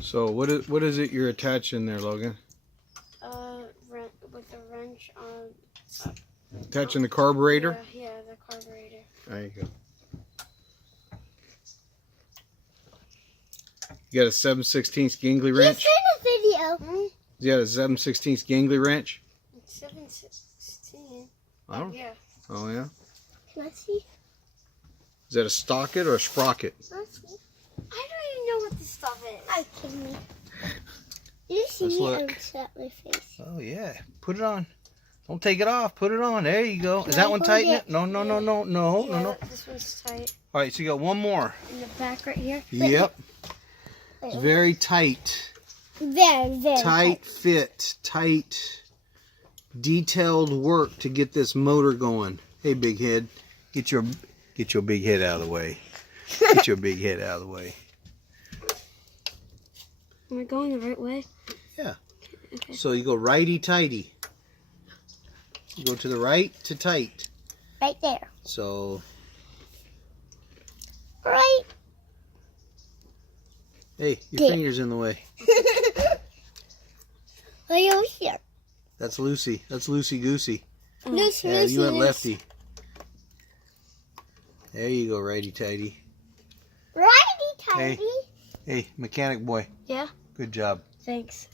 So what is it you're attaching there, Logan? With a wrench on. Attaching the carburetor? Yeah, the carburetor. There you go. You got a 7/16 gangly wrench? He's in a video. You got a 7/16 gangly wrench? It's 7/16. Oh. Yeah. Oh yeah. Can I see? Is that a socket or a sprocket? Let's see. I don't even know what this stuff is. Are you kidding me? You see Let's me look. upset my face. Oh yeah. Put it on. Don't take it off. Put it on. There you go. Is Can that I one hold tighten it? it? No. Yeah, this one's tight. All right. So you got one more. In the back right here. Yep. It's very tight. Very, very Tight fit. Tight. Detailed work to get this motor going. Hey, big head. Get your big head out of the way. Get your big head out of the way. Am I going the right way? Yeah. Okay. So you go righty tighty. You go to the right to tight. Right there. So, Right. hey, your There. finger's in the way. Right over here. That's Lucy. That's Loosey Goosey. Loose, Yeah, loose, you went loose. lefty. There you go, righty tighty. Righty tighty. Hey, mechanic boy. Yeah. Good job. Thanks.